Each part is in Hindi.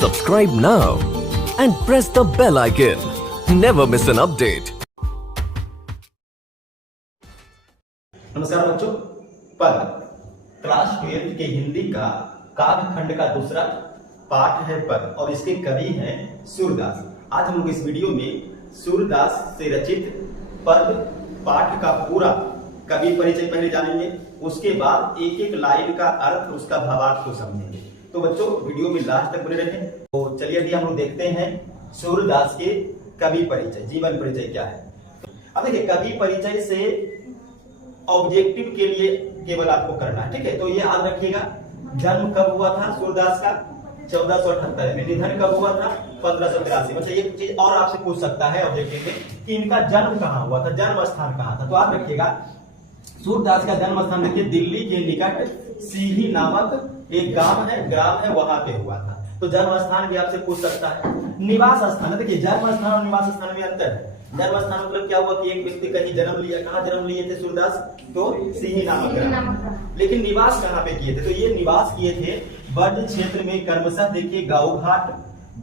Subscribe now and press the bell icon. Never miss an update. नमस्कार बच्चों, पद क्लास 12 के हिंदी का काव्य खंड का दूसरा पाठ है पद और इसके कवि हैं सूरदास। आज हम लोग इस वीडियो में सूरदास से रचित पद पाठ का पूरा कवि परिचय पहले जानेंगे, उसके बाद एक एक लाइन का अर्थ उसका भावार्थ को समझेंगे। तो बच्चों वीडियो में लास्ट तक बने रहें। तो चलिए अभी हम लोग देखते हैं सूरदास के कवि परिचय, जीवन परिचय क्या है। अब देखिए, कवि परिचय से ऑब्जेक्टिव के लिए केवल आपको करना है, ठीक है। तो ये याद रखिएगा, जन्म कब हुआ था सूरदास का 1478 में, निधन कब हुआ था 1583। मतलब एक चीज और आपसे पूछ सकता है ऑब्जेक्टिव में कि इनका जन्म कहाँ हुआ था, जन्म स्थान कहाँ था। तो याद रखिएगा, सूरदास का जन्म स्थान देखिए दिल्ली के निकट सीही नामक एक ग्राम है, वहां पे हुआ था। तो जन्म स्थान भी आपसे पूछ सकता है। निवास स्थान, देखिए जन्म स्थान और निवास स्थान में अंतर है। जन्म स्थान मतलब क्या हुआ कि एक व्यक्ति कहीं जन्म लिया, कहाँ जन्म लिए थे सूरदास, तो सीही नामक ग्राम। लेकिन निवास कहाँ पे किए थे, तो ये निवास किए थे ब्रज क्षेत्र में, क्रमशः देखिए गाँव घाट,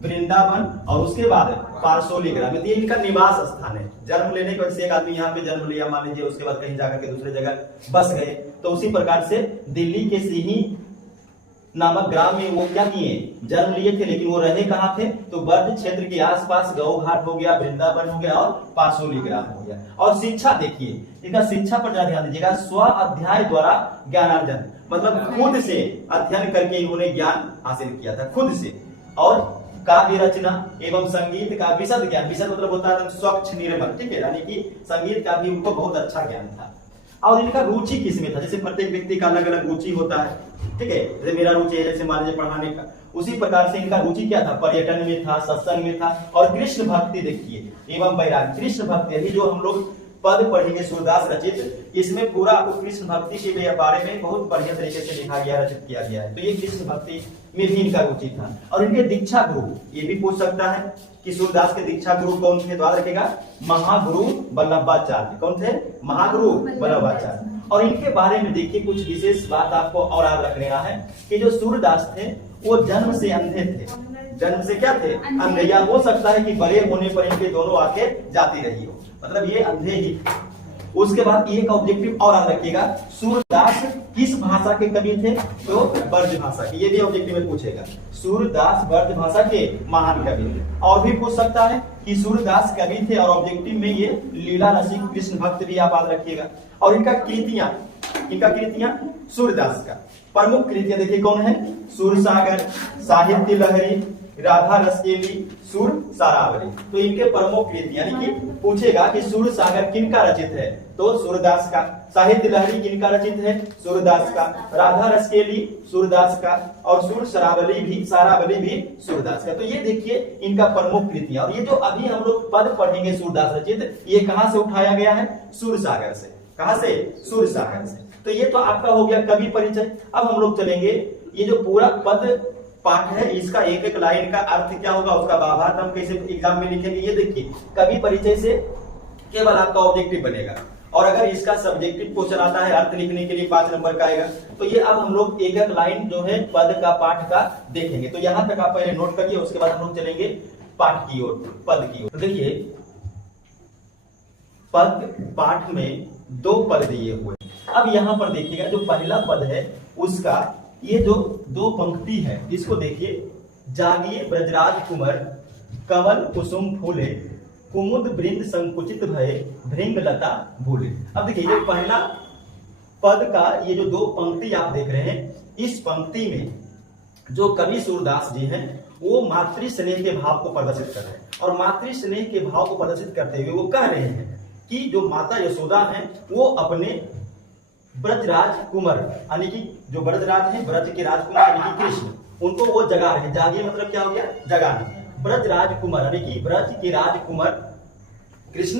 वृंदावन और उसके बाद पारसोली ग्राम, ये इनका निवास स्थान है। जन्म लेने के वजह से एक आदमी यहाँ पे जन्म लिया मान लीजिए, उसके बाद कहीं जाकर के दूसरे जगह बस गए, तो उसी प्रकार से दिल्ली के सीही नामक ग्राम में वो क्या किए, जन्म लिए थे। लेकिन वो रहे कहाँ थे, तो ब्रज क्षेत्र के आसपास गौ घाट हो गया, वृंदावन हो गया और पारसोली ग्राम हो गया। और शिक्षा देखिए, इनका शिक्षा पर ध्यान दीजिएगा, स्व अध्याय द्वारा ज्ञानार्जन, मतलब खुद से अध्ययन करके इन्होंने ज्ञान हासिल किया था, खुद से। और काव्य रचना एवं संगीत का विशद ज्ञान, विशद मतलब होता है स्वच्छ निर्मल, ठीक है, यानी कि संगीत का भी उनको बहुत अच्छा ज्ञान था। और इनका रुचि किसमें था, जैसे प्रत्येक व्यक्ति का अलग अलग रुचि होता है, ठीक है। जैसे मेरा रुचि है जैसे मान लीजिए पढ़ाने का, उसी प्रकार से इनका रुचि क्या था, पर्यटन में था, सत्संग में था। और कृष्ण भक्ति देखिए एवं वैराग्य, कृष्ण भक्ति यही जो हम लोग पद पढ़ेंगे सूरदास रचित, इसमें पूरा आपको कृष्ण भक्ति के बारे में बहुत बढ़िया तरीके से लिखा गया, रचित किया गया है। तो ये कृष्ण भक्ति में भी इनका रुचि था। और इनके दीक्षा गुरु, ये भी पूछ सकता है कि सूरदास के दीक्षा गुरु कौन थे, तो याद रखेगा महागुरु वल्लभाचार्य। कौन थे, महागुरु वल्लभाचार्य। और इनके बारे में देखिए कुछ विशेष बात आपको और याद रखने का है कि जो सूरदास थे वो जन्म से अंधे थे। जन्म से क्या थे, अंधे। या हो सकता है कि बड़े होने पर इनके दोनों आंखें जाती रही हो, मतलब ये अंधे ही। उसके बाद एक ऑब्जेक्टिव और याद रखिएगा, सूरदास किस भाषा के कवि थे, तो ब्रज भाषा के। ये भी ऑब्जेक्टिव में पूछेगा, सूरदास ब्रज भाषा के महान कवि थे। और भी पूछ सकता है कि सूरदास कवि थे, और ऑब्जेक्टिव में ये लीला रसिक कृष्ण भक्त भी आप याद रखिएगा। और इनका कृतियां सूरदास का प्रमुख कृतियां देखिए कौन है, सूरसागर, साहित्य लहरी, राधा रसकेली, सूर सारावली। तो इनके प्रमुख कृतियां, यानी कि पूछेगा कि सूरसागर किनका रचित है, तो सूरदास का। साहित्य लहरी किनका रचित है, सूरदास का। राधा रसकेली सूरदास का, और सूर सारावली भी सूरदास का। तो ये देखिए इनका प्रमुख कृतियां। और ये जो अभी हम लोग पद पढ़ेंगे सूरदास रचित, ये कहां से उठाया गया है, सूरसागर से। कहां से, सूरसागर से। तो ये तो आपका हो गया कवि परिचय। अब हम लोग चलेंगे, ये जो पूरा पद पाठ है, इसका एक एक लाइन का अर्थ क्या होगा, उसका भावार्थ हम कैसे एग्जाम में लिखेंगे। ये देखिए, कवि परिचय से केवल आपका ऑब्जेक्टिव बनेगा, और अगर इसका सब्जेक्टिव क्वेश्चन आता है अर्थ लिखने के लिए 5 नंबर का आएगा। तो ये अब हम लोग एक एक लाइन जो है पद का पाठ का देखेंगे। तो यहां तक आप पहले नोट करिए, उसके बाद हम लोग चलेंगे पाठ की ओर, पद की ओर। देखिए, पद पाठ में 2 पद दिए हुए। अब यहां पर देखिएगा, जो पहला पद है उसका ये जो 2 पंक्ति है, इसको देखिए, जागिए ब्रजराज कुंवर, कमल कुसुम फूले, कुमुद वृंद संकुचित भये, भृंग लता भूले। अब देखिए, ये पहला पद का ये जो 2 पंक्ति आप देख रहे हैं, इस पंक्ति में जो कवि सूरदास जी हैं वो मातृ स्नेह के भाव को प्रदर्शित कर रहे हैं। और मातृ स्नेह के भाव को प्रदर्शित करते हुए वो कह रहे हैं कि जो माता यशोदा हैं वो अपने ब्रजराज कुंवर, यानी कि जो ब्रजराज है, ब्रज के राजकुमार यानी कि कृष्ण, उनको वो जगा रहे हैं। जागिए मतलब क्या हो गया, जगाना। ब्रजराज कुंवर यानी कि ब्रज के राजकुमार कृष्ण,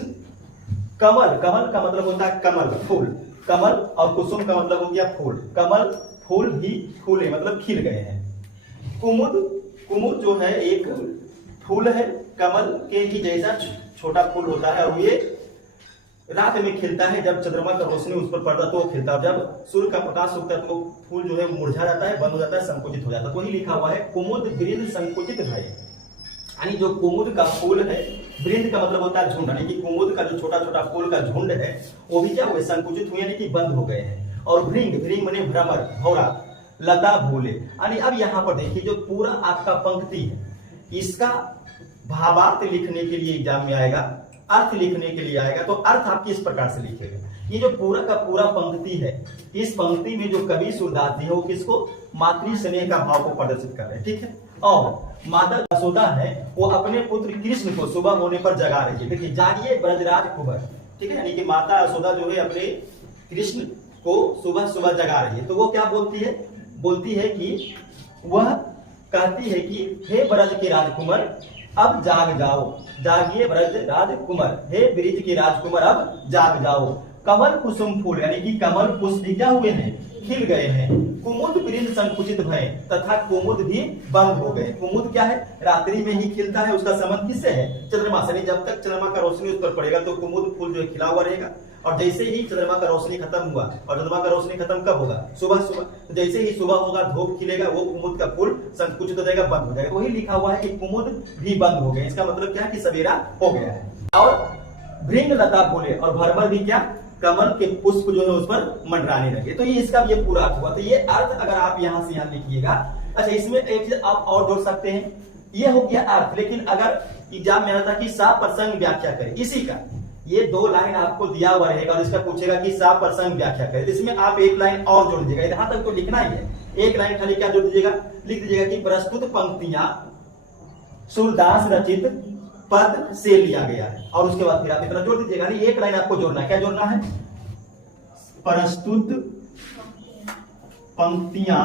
कमल, कमल का मतलब होता है कमल, फूल, कमल, और कुसुम का मतलब हो गया फूल। कमल फूल ही फूले मतलब खिल गए हैं। कुमुद, कुमुद जो है एक फूल है, कमल के ही जैसा छोटा फूल होता है, और ये रात में खिलता है, जब चंद्रमा का रोशनी उस पर पड़ता है तो वो खिलता है, जब सूर्य का प्रकाश उगता है तो फूल जो है मुरझा जाता है, बंद हो जाता है, संकुचित हो जाता है। तो वही लिखा हुआ है कुमुद वृंद संकुचित भय, यानी जो कुमुद का फूल है, वृंद का मतलब होता है झुंड, यानी कि कुमुद का जो छोटा छोटा फूल का झुंड है वो भी क्या हुए, संकुचित हुए, यानी कि बंद हो गए हैं। और भृंग, भृंग माने भ्रमर, भौरा, लता भूले। यानी अब यहाँ पर देखिए जो पूरा आपका पंक्ति है, इसका भावार्थ लिखने के लिए एग्जाम में आएगा, अर्थ लिखने के लिए आएगा, तो अर्थ आप किस प्रकार से लिखेगा। ये जो पूरा का पूरा पंक्ति है, इस पंक्ति में जो कवि सूरदास जी है वो किसको, मातृ स्नेह का भाव को प्रदर्शित कर रहे हैं, ठीक है। और माता यशोदा है वो अपने पुत्र कृष्ण को सुबह होने पर जगा रही है। देखिए जागिए ब्रजराज कुंवर, ठीक है, यानी कि माता यशोदा जो है अपने कृष्ण को सुबह सुबह जगा रही है। तो वो क्या बोलती है, बोलती है कि वह कहती है कि हे ब्रज के राजकुमार अब जाग जाओ, जागिए ब्रज राजकुमार, हे ब्रिज के राजकुमार अब जाग जाओ। कमल कुसुम फूल, यानी कि कमल पुष्प क्या हुए हैं, खिल गए हैं। कुमुद वृंद संकुचित भय, तथा कुमुद भी बंद हो गए। कुमुद क्या है, रात्रि में ही खिलता है, उसका संबंध किससे है, चंद्रमा से। जब तक चंद्रमा का रोशनी उस पर पड़ेगा तो कुमुद फूल जो है खिला हुआ रहेगा, और जैसे ही चंद्रमा का रोशनी खत्म हुआ, और चंद्रमा का रोशनी खत्म कब होगा, सुबह सुबह, तो जैसे ही सुबह होगा धूप खिलेगा, वो कुमुद का फूल संकुचित हो जाएगा, बंद हो जाएगा। तो वही लिखा हुआ है कि कुमुद भी बंद हो गए, इसका मतलब क्या है कि सवेरा हो गया है। और भृंग लता फूले, और भरभर भी क्या, कमल के पुष्प जो है उस पर मंडराने लगे। तो ये इसका ये पूरा अर्थ हुआ। तो ये अर्थ अगर आप यहाँ से यहाँ लिखिएगा, अच्छा इसमें एक चीज आप और जोड़ सकते हैं, ये हो गया अर्थ। लेकिन अगर एग्जाम में आता कि सा प्रसंग व्याख्या करें, इसी का ये 2 लाइन आपको दिया हुआ रहेगा और इसका पूछेगा कि सा प्रसंग व्याख्या करें, इसमें आप 1 लाइन और जोड़ दीजिएगा। यहाँ तक तो लिखना ही है, 1 लाइन खाली क्या जोड़ दीजिएगा, लिख दीजिएगा कि प्रस्तुत पंक्तियां सूरदास रचित पद से लिया गया है, और उसके बाद फिर आप इतना जोड़ दीजिएगा। 1 लाइन आपको जोड़ना है, क्या जोड़ना है, प्रस्तुत पंक्तियां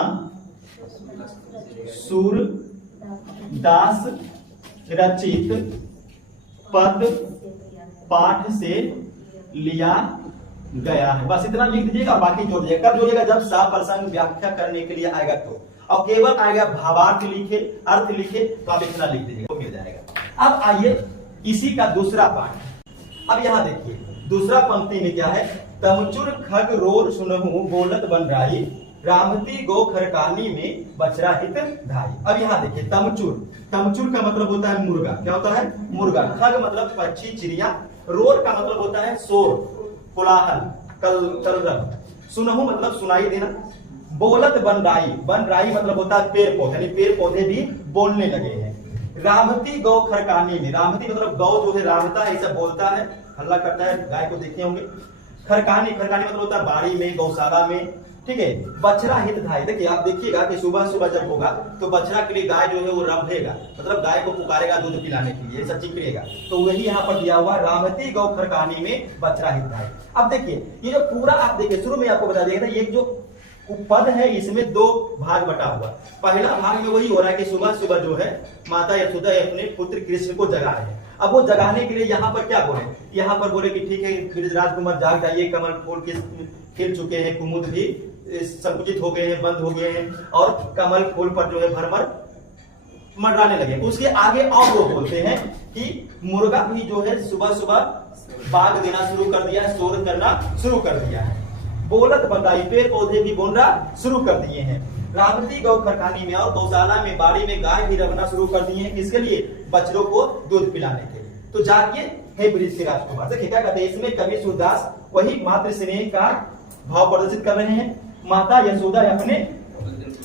सूरदास रचित पद पाठ से लिया गया है, बस इतना लिख दीजिएगा, बाकी जोड़ दीजिएगा। कब जोड़िएगा, जब सा प्रसंग व्याख्या करने के लिए आएगा तो, और केवल आएगा भावार्थ लिखे, अर्थ लिखे, तो आप इतना लिख दीजिएगा, तो मिल जाएगा। अब आइए इसी का दूसरा पाठ। अब यहाँ देखिए दूसरा पंक्ति में क्या है, तमचुर खग रोर सुनहु बोलत बन राई, रामती गो खरकानी में बछरा हित धाई। अब यहाँ देखिए तमचुर, तमचुर का मतलब होता है मुर्गा, क्या होता है, मुर्गा। खग मतलब पक्षी चिड़िया, रोर का मतलब होता है शोर, कोलाहल, कलरव। सुनहु मतलब सुनाई देना, बोलत बन राई, बन राई मतलब होता है पेड़ पौधे, यानी पेड़ पौधे भी बोलने लगे हैं। रामती गौ खरकानी में, रामती मतलब गौ जो है रामता है, ऐसा बोलता है, हल्ला करता है, गाय को देखे होंगे। खरकानी, खरकानी मतलब होता है बाड़ी में, गौशाला में, ठीक है। बछड़ा हित धाई, देखिए आप देखिएगा कि सुबह सुबह जब होगा तो बछड़ा के लिए गाय जो है वो रंभेगा, मतलब गाय को पुकारेगा दूध पिलाने के लिए, सच्ची करेगा। तो वही यहाँ पर दिया हुआ, रामती गौ खरकानी में बछड़ा हित धाई। अब देखिए ये जो पूरा आप देखिए, शुरू में आपको बता दिया था, ये जो पद है इसमें 2 भाग बटा हुआ। पहला भाग में वही हो रहा है कि सुबह सुबह जो है माता यशोदा अपने पुत्र कृष्ण को जगा रहे हैं। अब वो जगाने के लिए यहाँ पर क्या बोले, यहाँ पर बोले कि ठीक है ब्रिजराज कुमार जाग जाइए, कमल फूल खिल चुके हैं, कुमुद भी संकुचित हो गए हैं, बंद हो गए हैं, और कमल फूल पर जो है भरभर मंडराने लगे। उसके आगे और वो बोलते हैं कि मुर्गा भी जो है सुबह सुबह बाग देना शुरू कर दिया है, शोर करना शुरू कर दिया है। बोलत बताई, पेड़ पौधे भी बोलना शुरू कर दिए हैं। रामती गौ खरकानी में और गौशाला में, बाड़ी में गाय भी रखना शुरू कर दिए हैं, किसके लिए, बछड़ों को दूध पिलाने के लिए। तो जागिए हे ब्रिज के राजकुमार। देखिए क्या कहते हैं इसमें, कवि सूरदास वही मातृ स्नेह का भाव प्रदर्शित कर रहे हैं। माता यशोदा अपने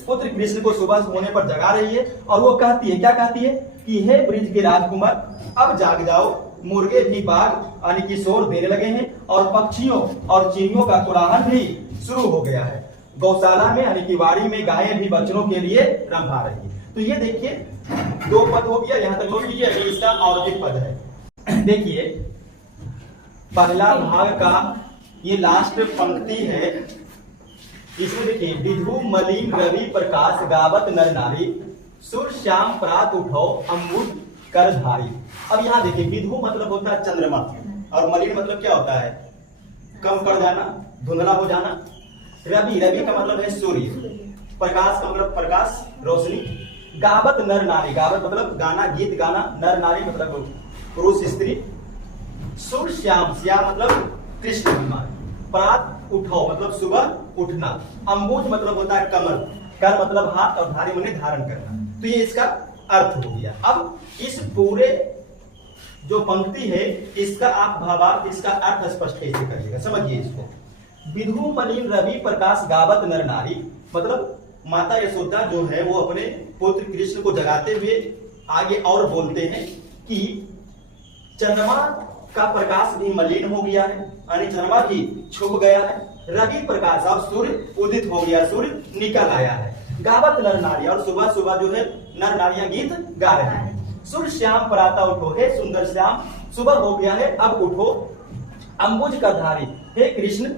पुत्र कृष्ण को सुबह होने पर जगा रही है, और वो कहती है, क्या कहती है कि हे ब्रिज के राजकुमार अब जाग जाओ, मुर्गे भी बाग यानी कि शोर देने लगे हैं, और पक्षियों और चिड़ियों का कोलाहल भी शुरू हो गया है। गौशाला में यानी कि बाड़ी में गायें भी बच्चों के लिए रंभा रही है। तो ये देखिए 2 पद हो गया, यहाँ तक नोट कीजिए, इसका और एक पद है। देखिए पहला भाग का ये लास्ट पंक्ति है, इसमें देखिए विधु मलिन रवि प्रकाश गावत नर नारी, सुर श्याम प्रात उठो अम्बुज कर धारी। अब यहाँ देखिए विधु मतलब होता है चंद्रमा, और मलिन मतलब क्या होता है, कम पड़ जाना, धुंधला हो जाना। रवि, रवि का मतलब है सूर्य, प्रकाश का मतलब प्रकाश, रोशनी। गावत नर नारी, गावत मतलब गाना, गीत गाना, नर नारी मतलब पुरुष स्त्री। सुर श्याम, श्याम मतलब कृष्ण विमान। प्रात उठो मतलब सुबह उठना। अंबुज मतलब होता है कमल, कर मतलब हाथ और धारी माने धारण करना। तो ये इसका अर्थ हो गया। अब इस पूरे जो पंक्ति है इसका आप भावार्थ, इसका अर्थ स्पष्ट कैसे करिएगा, समझिए इसको। विधु मलिन रवि प्रकाश गावत नर नारी, मतलब माता यशोदा जो है वो अपने पुत्र कृष्ण को जगाते हुए आगे और बोलते हैं कि चंद्रमा का प्रकाश भी मलिन हो गया है, यानी चंद्रमा भी छुप गया है। रवि प्रकाश अब सूर्य उदित हो गया, सूर्य निकल आया है। गावत नर नारी, और सुबह सुबह जो है नर नारियां गीत गा रहे हैं। सूर्य श्याम प्रातः उठो, हे सुंदर श्याम सुबह हो गया है अब उठो। अंबुज का धारी, हे कृष्ण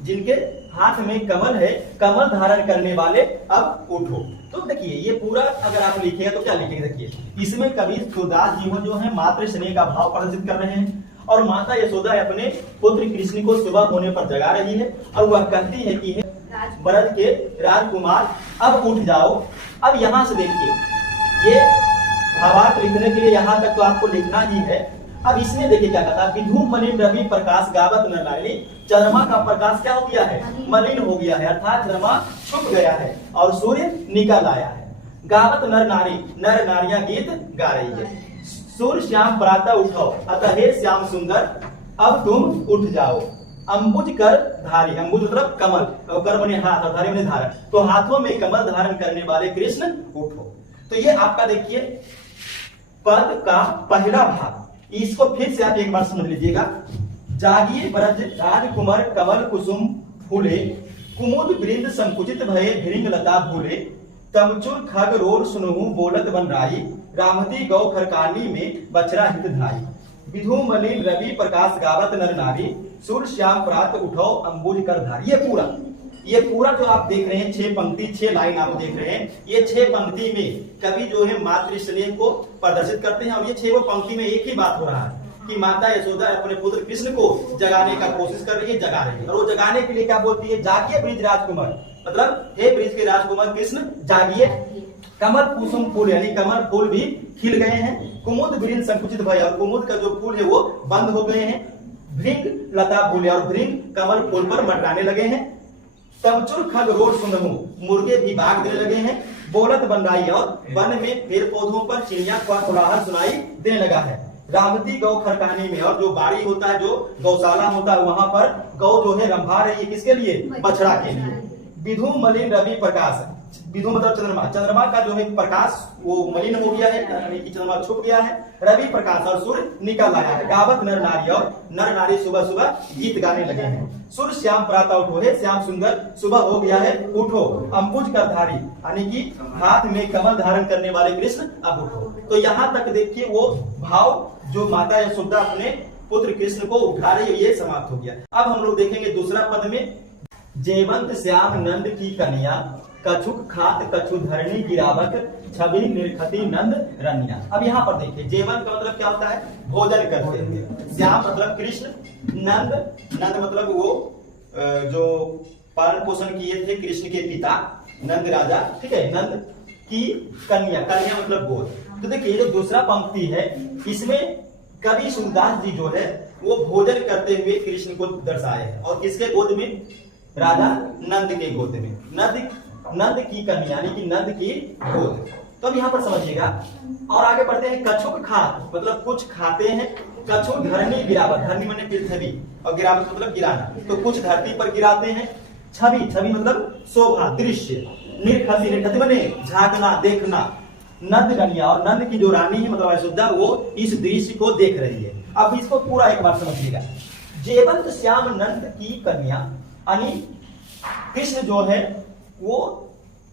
जिनके हाथ में कमल है, कमल धारण करने वाले अब उठो। तो देखिए ये पूरा अगर आप लिखेगा तो क्या लिखेंगे, देखिए इसमें कवि सूरदास जी जो है मातृ स्नेह का भाव प्रदर्शित कर रहे हैं और माता यशोदा अपने पुत्र कृष्ण को सुबह होने पर जगा रही है और वह कहती है कि भरत के राजकुमार अब उठ जाओ। अब यहां से देखिए ये भावार्थ लिखने के लिए यहां तक तो आपको लिखना ही है। अब इसमें देखिए क्या कहता है, विधु मलिन रवि प्रकाश गावत नर नारी, चंद्रमा का प्रकाश क्या हो गया है, मलिन हो गया है, अर्थात चंद्रमा छुप गया है और सूर्य निकल आया है। गावत नर नारी, नर नारियां गीत गा रही है। सूर्य श्याम प्रातः उठो, अतः हे श्याम सुंदर अब तुम उठ जाओ। अंबुज कर धारी, अंबुज मतलब कमल, कर बने हाथ और धारी बने धारण, तो हाथों में कमल धारण करने वाले कृष्ण उठो। तो ये आपका देखिए पद का पहला भाग, इसको फिर से आप एक बार समझ लीजिएगा। जागिए ब्रज राजकुमार कमल कुसुम फूले, कुमुद वृंद संकुचित भये भृंग लता भूले, तमचुर खग रोर सुनहु बोलत बन राई, रामती गौ खरकानी में बछरा हित धाई। विधु मलिन रवि प्रकाश गावत नर नारी, सूर्य श्याम प्रात उठो अंबुज कर धारी। ये पूरा जो आप देख रहे हैं 6 पंक्ति 6 लाइन आप देख रहे हैं, ये 6 पंक्ति में कवि जो है मातृ स्नेह को प्रदर्शित करते हैं और ये 6 पंक्ति में एक ही बात हो रहा है कि माता यशोदा अपने पुत्र कृष्ण को जगाने का कोशिश कर रही है, जगा रही है। और वो जगाने के लिए क्या बोलती है, जागिए ब्रिज राजकुमार, मतलब हे ब्रिज के राजकुमार कृष्ण जागिए। कमल कुसुम फूल, यानी कमल फूल भी खिल गए हैं। कुमुद वृंद संकुचित भय, और कुमुद का जो फूल है वो बंद हो गए हैं। भृंग लता फूले, और भृंग कमल फूल पर मंडराने लगे हैं। तमचुर खग रोड सुनहु, मुर्गे भी भाग देने लगे हैं। बोलत बन रही, और वन में पेड़ पौधों पर चिड़िया का कोलाहल सुनाई देने लगा है। रामती गौ खरकानी में, और जो बाड़ी होता है, जो गौशाला होता है, वहां पर गौ जो है रंभा रही है, किसके लिए, बछड़ा के लिए। विधु मलिन रवि प्रकाश, विधु मतलब चंद्रमा, चंद्रमा का जो है प्रकाश वो मलिन हो गया है, यानी कि चंद्रमा छुप गया है। रवि प्रकाश और सूर्य निकल आया है। गावत नर नारी, और नर नारी सुबह सुबह गीत गाने लगे हैं। सूर्य श्याम प्रातः उठो, हे श्याम सुंदर सुबह हो गया है उठो। अंबुज कर धारी, यानी कि हाथ में कमल धारण करने वाले कृष्ण अब उठो। तो यहाँ तक देखिए वो भाव जो माता यशोदा अपने पुत्र कृष्ण को उठा रही है ये समाप्त हो गया। अब हम लोग देखेंगे दूसरा पद में, जेवंत श्याम नंद की कन्या, कछुक खात कछु धरणी गिरावत, छवि निर्खती नंद रनिया। अब यहाँ पर देखिए जेवंत का मतलब क्या होता है, भोजन करते हैं। श्याम मतलब कृष्ण, नंद, नंद मतलब वो जो पालन पोषण किए थे कृष्ण के पिता नंद राजा, ठीक है। नंद की कन्या, कन्या मतलब गोद। तो देखिए जो दूसरा पंक्ति है इसमें कवि सूरदास जी जो है वो भोजन करते हुए कृष्ण को दर्शाए हैं, और किसके गोद में, राजा नंद के गोद में। नंद की कन्या, यानी कि नंद की गोद। तो अब यहाँ पर समझिएगा और आगे बढ़ते हैं। कछुक खात मतलब कुछ खाते हैं। कछु धरणी गिरावत, धरणी माने पृथ्वी, और गिरावत मतलब गिराना, तो कुछ धरती पर गिराते हैं। छवि, छवि मतलब शोभा, दृश्य। निर्खती, निर्खती माने झांकना, देखना। नंद कन्या, और नंद की जो रानी है मतलब यशोदा, वो इस दृश्य को देख रही है। अब इसको पूरा एक बार समझिएगा। जेवंत श्याम नंद की कन्या, यानी कृष्ण जो है वो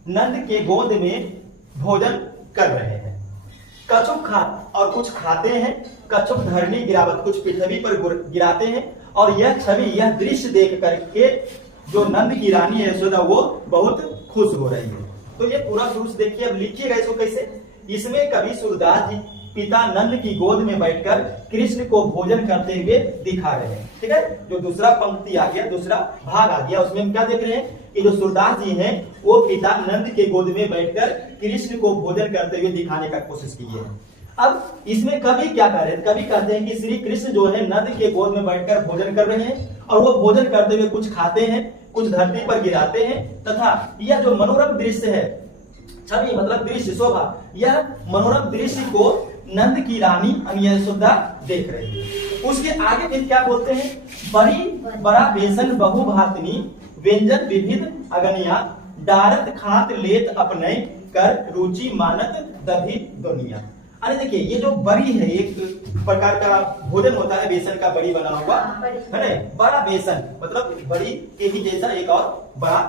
नंद के गोद में भोजन कर रहे हैं। कछुक खात, और कुछ खाते हैं। कछुक धरणी गिरावत, कुछ पृथ्वी पर गिराते हैं। और यह छवि, यह दृश्य देख करके जो नंद की रानी है यशोदा वो बहुत खुश हो रही है। तो ये पूरा दृश्य देखिए। अब लिखिएगा इसको कैसे, इसमें कवि सूरदास जी पिता नंद की गोद में बैठकर कृष्ण को भोजन करते हुए दिखा रहे हैं, ठीक है। जो दूसरा पंक्ति आ गया, दूसरा भाग आ गया, उसमें हम क्या देख रहे हैं कि जो सूरदास जी हैं वो पिता नंद के गोद में बैठकर कृष्ण को भोजन करते हुए दिखाने का कोशिश की है। अब इसमें कवि क्या कर रहे हैं, कवि कहते हैं कि श्री कृष्ण जो है नंद के गोद में बैठकर भोजन कर रहे हैं और वो भोजन करते हुए कुछ खाते हैं, कुछ धरती पर गिराते हैं, तथा यह जो मनोरम दृश्य है, छवि मतलब दृश्य, शोभा, यह मनोरम दृश्य को नंद की रानी यशोदा देख रही है। उसके आगे फिर क्या बोलते हैं, बड़ा बेसन बहुभातनी व्यंजन विविध अगनिया डारत खात लेत अपने कर रुचि मानत दधी दुनिया। अरे देखिए, ये जो बड़ी है एक प्रकार का भोजन होता है बेसन का, बड़ी बना हुआ है ना, बड़ा बेसन मतलब बड़ी के ही जैसा एक और बड़ा,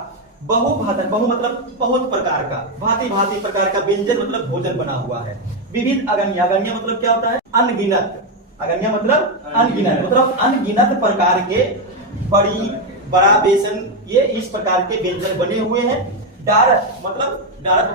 बहुभातन, बहु मतलब बहुत प्रकार का, भांति भांति प्रकार का व्यंजन मतलब भोजन बना हुआ है। विविध अगन्या, अगन्या मतलब क्या होता है, अनगिनत, अगन्या मतलब अनगिनत, मतलब अनगिनत प्रकार के बड़ा बेसन, ये इस प्रकार के व्यंजन बने हुए हैं। डारत मतलब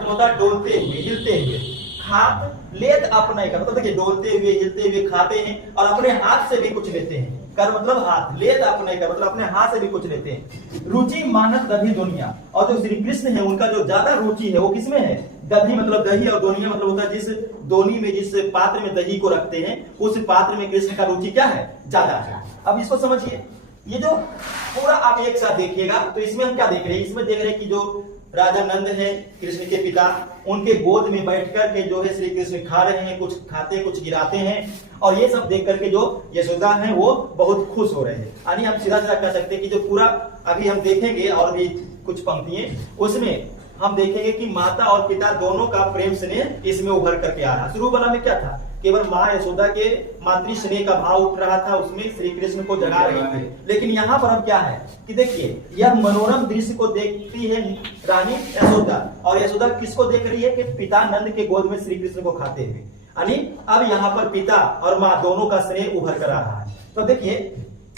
होता है डोलते हुए, हिलते हुए। खात लेत अपने का मतलब देखिए, डोलते हुए हिलते हुए खाते हैं और अपने हाथ से भी कुछ लेते हैं। कर मतलब हाथ, लेत अपने का मतलब अपने हाथ से भी कुछ लेते हैं। रुचि मानत दधी दुनिया, और जो श्री कृष्ण है उनका जो ज्यादा रुचि है वो किसमें है, दधी मतलब दही, और दुनिया मतलब होता है जिस दोनी में, जिस पात्र में दही को रखते हैं उस पात्र में कृष्ण का रुचि क्या है, ज्यादा है। अब इसको समझिए, ये जो पूरा आप एक साथ देखिएगा तो इसमें हम क्या देख रहे हैं, इसमें देख रहे हैं कि जो राजा नंद है कृष्ण के पिता, उनके गोद में बैठकर के जो है श्री कृष्ण खा रहे हैं, कुछ खाते कुछ गिराते हैं, और ये सब देख करके जो यशोदा है वो बहुत खुश हो रहे हैं। यानी हम सीधा सीधा कह सकते हैं कि जो पूरा अभी हम देखेंगे और भी कुछ पंक्तियां, उसमें हम देखेंगे कि माता और पिता दोनों का प्रेम स्नेह इसमें उभर करके आ रहा। शुरू वाला में क्या था, केवल माँ यशोदा के मातृ स्नेह का भाव उठ रहा था, उसमें श्री कृष्ण को जगा रही थी। लेकिन यहाँ पर अब क्या है कि देखिए, यह मनोरम दृश्य को देखती है रानी यशोदा, और यशोदा किसको देख रही है कि पिता नंद के गोद में श्री कृष्ण को खाते हुए। यानी अब यहाँ पर पिता और माँ दोनों का स्नेह उभर कर आ रहा है। तो देखिए,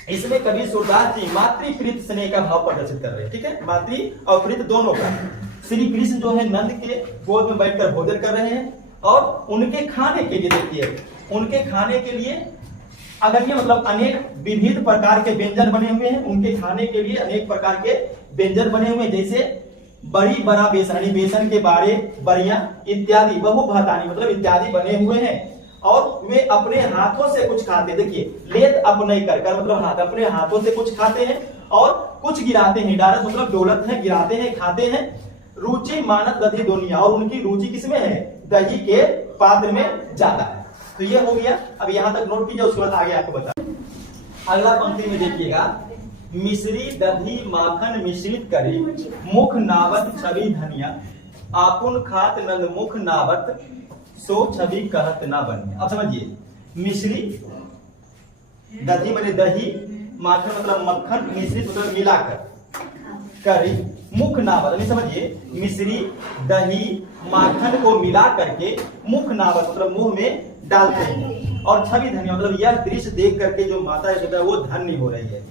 इसमें कवि सूरदास जी मातृप्रीत स्नेह का भाव प्रदर्शित कर रहे हैं, ठीक है, मातृ और प्रीत दोनों का। श्री कृष्ण जो है नंद के गोद में बैठकर भोजन कर रहे हैं, और उनके खाने के लिए देखिए, उनके खाने के लिए अगन्य मतलब अनेक विविध प्रकार के व्यंजन बने हुए हैं। उनके खाने के लिए अनेक प्रकार के व्यंजन बने हुए हैं, जैसे बड़ा बेसन, यानी बेसन के बारे, बड़िया इत्यादि, बहुभातानी मतलब इत्यादि बने हुए हैं। और वे अपने हाथों से कुछ खाते, देखिए लेत अपने कर मतलब हाथ, अपने हाथों से कुछ खाते हैं और कुछ गिराते हैं। डारत मतलब डोलत है, गिराते हैं, खाते हैं। रुचि मानत दधी दुनिया, और उनकी रुचि किसमें है, दही के पात्र में ज्यादा है। तो ये हो गया, अब यहाँ तक नोट कीजिए, उसके बाद आगे आपको बता। अगला पंक्ति में देखिएगा, मिश्री दधी माखन मिश्रित करी मुख नावत छवि धनिया आपुन खात नंद मुख नावत सो छवि कहत ना बनिया। अब समझिए, मिश्री दधी माने दही, माखन मतलब मक्खन, मिश्रित मतलब मिलाकर, करी मुख नावत, समझिए मिश्री दही माखन को मिला करके मुख नावत मतलब मुंह में डालते हैं, और छवि धन्य मतलब यह दृश्य देख करके जो माता यशोदा वो धन्य हो रही है।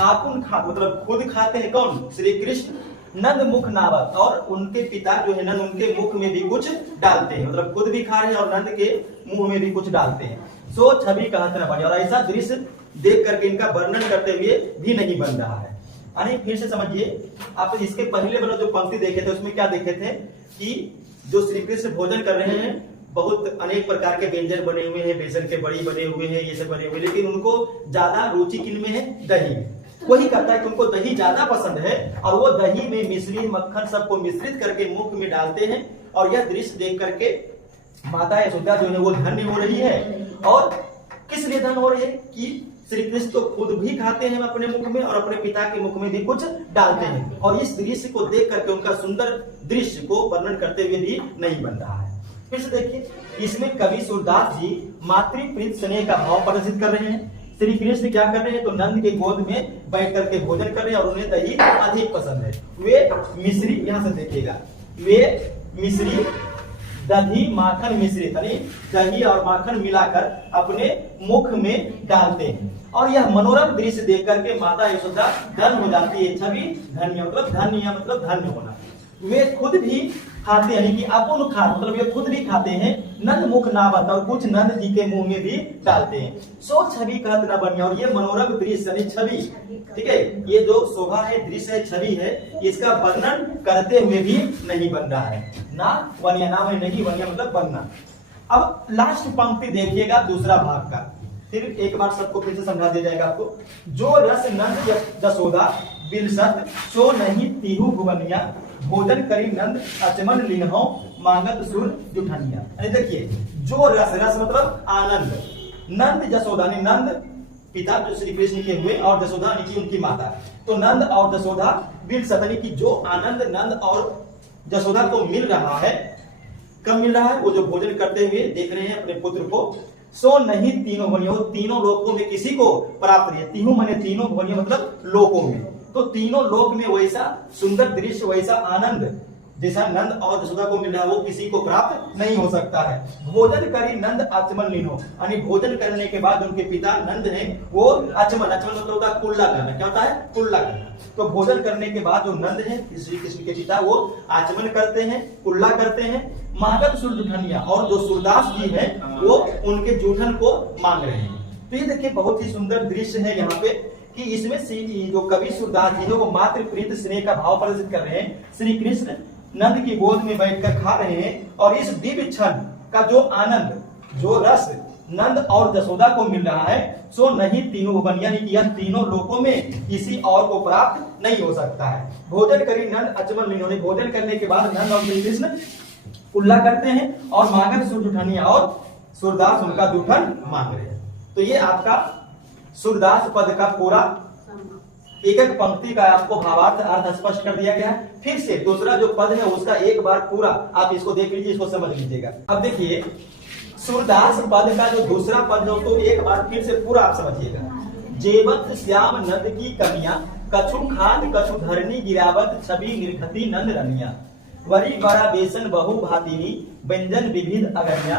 आपुन खा मतलब खुद खाते हैं, कौन, श्री कृष्ण। नंद मुख नावत, और उनके पिता जो है नंद, उनके मुख में भी कुछ डालते हैं, मतलब खुद भी खा रहे हैं और नंद के मुंह में भी कुछ डालते हैं। सो छवि कहत न बने, और ऐसा दृश्य देख करके इनका वर्णन करते हुए भी नहीं बन रहा है। यानी फिर से समझिए, आप इसके पहले वाला जो पंक्ति देखे थे उसमें क्या देखे थे कि जो श्री कृष्ण भोजन कर रहे हैं, बहुत अनेक प्रकार के व्यंजन बने हुए हैं, बेसन के बड़ी बने हुए हैं, ये सब बने हुए, लेकिन उनको ज्यादा रुचि किन में है, दही। वही कहता है कि उनको दही ज्यादा पसंद है, और वो दही में मिश्री मक्खन सबको मिश्रित करके मुख में डालते हैं, और यह दृश्य देख करके माता यशोदा जो है वो धन्य हो रही है। और किस लिए धन्य हो रही है कि श्री कृष्ण तो खुद भी खाते हैं अपने मुख में, और अपने पिता के मुख में भी कुछ डालते हैं, और इस दृश्य को देख करके उनका सुंदर दृश्य को वर्णन करते हुए भी नहीं बन रहा है। फिर से देखिए, इसमें कवि सूरदास जी मातृप्रीत स्नेह का भाव प्रदर्शित कर रहे हैं। श्री कृष्ण क्या कर रहे हैं, तो नंद के गोद में बैठ करके भोजन कर रहे हैं, और उन्हें दही अधिक पसंद है। वे मिश्री, यहां से देखिएगा, वे मिश्री दही माखन मिश्रित, यानी दही और माखन मिलाकर अपने मुख में डालते हैं, और यह मनोरम दृश्य देख करके माता यशोदा धन्य हो जाती है। छवि धन्य मतलब धन्य होना। वे खुद भी खाते हैं, कि अपुन खा मतलब ये खुद भी खाते हैं। नंद मुख नावत, और कुछ नंद जी के मुंह में भी डालते हैं। सो छवि कहत ना बनिया, और ये मनोरम दृश्य यानी छवि, ठीक है, ये जो शोभा है, दृश्य है, छवि है, इसका वर्णन करते हुए भी नहीं बन रहा है। ना बनिया, नाम है नहीं बनिया मतलब बनना। अब लास्ट पंक्ति देखिएगा दूसरा भाग का, फिर एक बार सबको फिर से समझा दिया जाएगा आपको। जो रस नंद जसोदा बिलसत सो नहीं तीहू भुवनिया, भोजन करी नंद अचमन लीन्हो मांगत सुर जुठनिया। यानी देखिए, जो रस, रस मतलब आनंद, नंद जसोदा ने नंद पिता जो श्री कृष्ण के हुए और जसोदा यानी कि उनकी माता, तो नंद और जसोदा बिलसत यानी कि जो आनंद नंद और जसोदा को मिल रहा है, कब मिल रहा है, वो जो भोजन करते हुए देख रहे हैं अपने पुत्र को, सो नहीं तीनों भुवनियों, तीनों लोकों में किसी को प्राप्त नहीं है। तीनों माने तीनों भुवनियों मतलब लोकों में, तो तीनों लोक में वैसा सुंदर दृश्य, वैसा आनंद जैसा नंद और जसोदा को मिल रहा है, वो किसी को प्राप्त नहीं हो सकता है। भोजन करी नंद आचमन लीनो, यानी भोजन करने के बाद उनके पिता नंद ने वो आचमन, आचमन मतलब होता है कुल्ला करना। क्या होता है? कुल्ला करना। तो भोजन करने के बाद जो नंद है श्री कृष्ण के पिता, वो आचमन करते हैं, कुल्ला करते हैं, मांगत सुर जुठनिया, और जो सूरदास जी है वो उनके जूठन को मांग रहे हैं। तो ये देखिए बहुत ही सुंदर दृश्य है यहाँ पे कि इसमें जो कवि सूरदास जी है वो मातृ प्रीत स्नेह का भाव प्रदर्शित कर रहे हैं। श्री कृष्ण नंद की गोद में बैठकर खा रहे हैं, और इस दिव्य क्षण का जो आनंद, जो रस नंद और जसोदा को मिल रहा है, सो नहीं तीनों भुवन, यानी कि यह तीनों लोकों में किसी और को प्राप्त नहीं हो सकता है। भोजन करी नंद अचमन लीनो, भोजन करने के बाद नंद और श्री कृष्ण कुल्ला करते हैं और मांगत सुर जुठनिया, और सूरदास उनका जूठन मांग रहे हैं। तो ये आपका सूरदास पद का पूरा एक एक पंक्ति का आपको भावार्थ अर्थ स्पष्ट कर दिया गया है। फिर से दूसरा जो पद है उसका एक बार पूरा आप इसको देख लीजिए, इसको समझ लीजिएगा। अब देखिए सूरदास पद का जो दूसरा पद है उसको एक बार फिर से पूरा आप समझिएगा। जेवत श्याम नंद की कमियां, कछु खाद कछु धरनी गिरावत, छवि निर्खती नंद रनिया, वरी बड़ा बेसन बहु भातिनी, व्यंजन विविध अगनिया,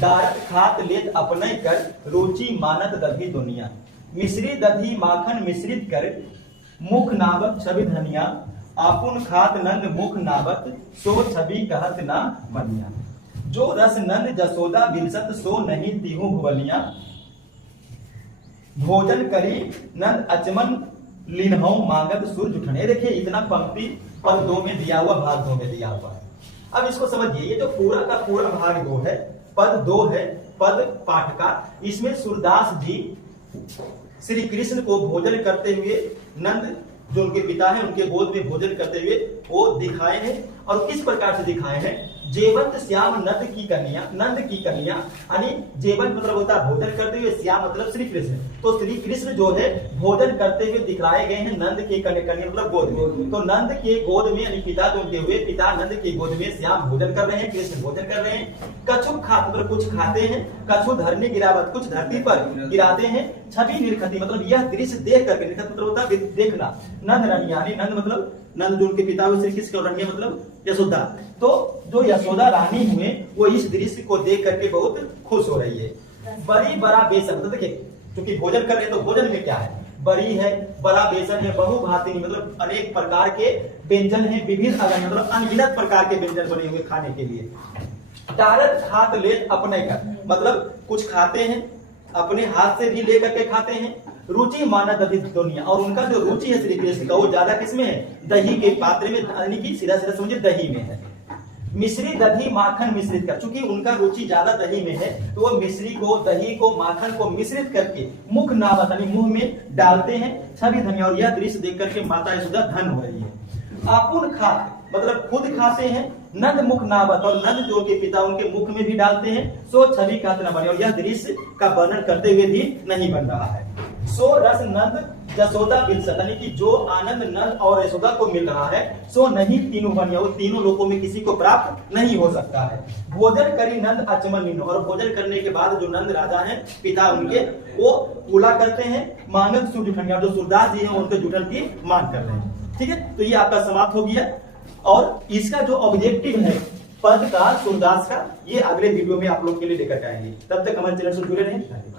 दारक खात लेत अपने कर, रुचि मानत दधी दुनिया, मिश्री दधी माखन मिश्रित कर, मुख नावत छवि धनिया, आपुन खात नंद मुख नावत, सो छवि कहत ना बनिया। जो रस नंद जसोदा बिलसत सो नहीं तीहू भुवनिया, भोजन करी नंद अचमन लीन्हो मांगत सुर जुठने। देखिए इतना पंक्ति पद 2 में दिया हुआ, भाग 2 में दिया हुआ है। अब इसको समझिए, ये जो पूरा का पूरा भाग 2 है, पद 2 है, पद पाठ का, इसमें सूरदास जी श्री कृष्ण को भोजन करते हुए, नंद जो उनके पिता हैं उनके गोद में भोजन करते हुए वो दिखाए हैं। और किस प्रकार से दिखाए हैं? जेवंत श्याम नंद की कन्या, नंद की कन्या, यानी जेवंत मतलब होता है भोजन करते हुए, श्याम मतलब श्री कृष्ण। तो श्री कृष्ण जो है भोजन करते हुए दिखलाए गए हैं नंद के कन्या मतलब गोद में। तो नंद के गोद में यानी पिता जो उनके हुए, पिता नंद के गोद में श्याम भोजन कर रहे हैं, कृष्ण भोजन कर रहे हैं। कछु खात मतलब कुछ खाते हैं, कछु धरनी गिरावत कुछ धरती पर गिराते हैं, छवि निर्खती मतलब यह दृश्य देख करके, निर्खत मतलब होता है देखना, नंद रनिया यानी नंद मतलब नंद जो उनके पिता हुए श्री कृष्ण और रनिया मतलब यशोदा। तो जो यशोदा रानी हुए वो इस दृश्य को देख करके बहुत खुश हो रही है। बड़ी बड़ा बेसन मतलब देखिए, क्योंकि भोजन कर रहे हैं तो भोजन में क्या है? बड़ी है, बड़ा बेसन है, बहु भातिनी मतलब अनेक प्रकार के व्यंजन है, विभिन्न अगन मतलब अनगिनत प्रकार के व्यंजन बने हुए खाने के लिए। डारत खात ले अपने कर मतलब कुछ खाते हैं, अपने हाथ से भी लेकर के खाते हैं। रुचि माना दधी दुनिया, और उनका जो रुचि है श्री कृष्ण का वो ज्यादा किसमें है? दही के पात्र में, यानी कि सीधा सीधा समझिए दही में है। मिश्री दधी माखन मिश्रित कर, चूंकि उनका रुचि ज्यादा दही में है तो वो मिश्री को, दही को, माखन को मिश्रित करके मुख नावत यानी मुंह में डालते हैं, छवि धनिया। और यह दृश्य देख करके माता यशोदा धन हो रही है। आपुन खात मतलब खुद खाते हैं, नंद मुख नावत और नंद जो उनके पिता उनके मुख में भी डालते हैं, सो छवि कहत न बने। और यह दृश्य का वर्णन करते हुए भी नहीं बन रहा है। सो रस नंद जसोदा बिलसत यानी कि जो आनंद नंद और यशोदा को मिल रहा है, सो नहीं तीनों बनिया वो तीनों लोगों में किसी को प्राप्त नहीं हो सकता है। भोजन करी नंद अचमन लीनो, और भोजन करने के बाद जो नंद राजा हैं पिता उनके, वो पूला करते हैं, मांगत सुर जुठनिया, जो सूरदास जी हैं उनके जुठन की मांग कर रहे हैं। ठीक है, तो ये आपका समाप्त हो गया। और इसका जो ऑब्जेक्टिव है पद का सूरदास का, ये अगले वीडियो में आप लोग के लिए लेकर आएंगे। तब तक हमारे चैनल से जुड़े रहें।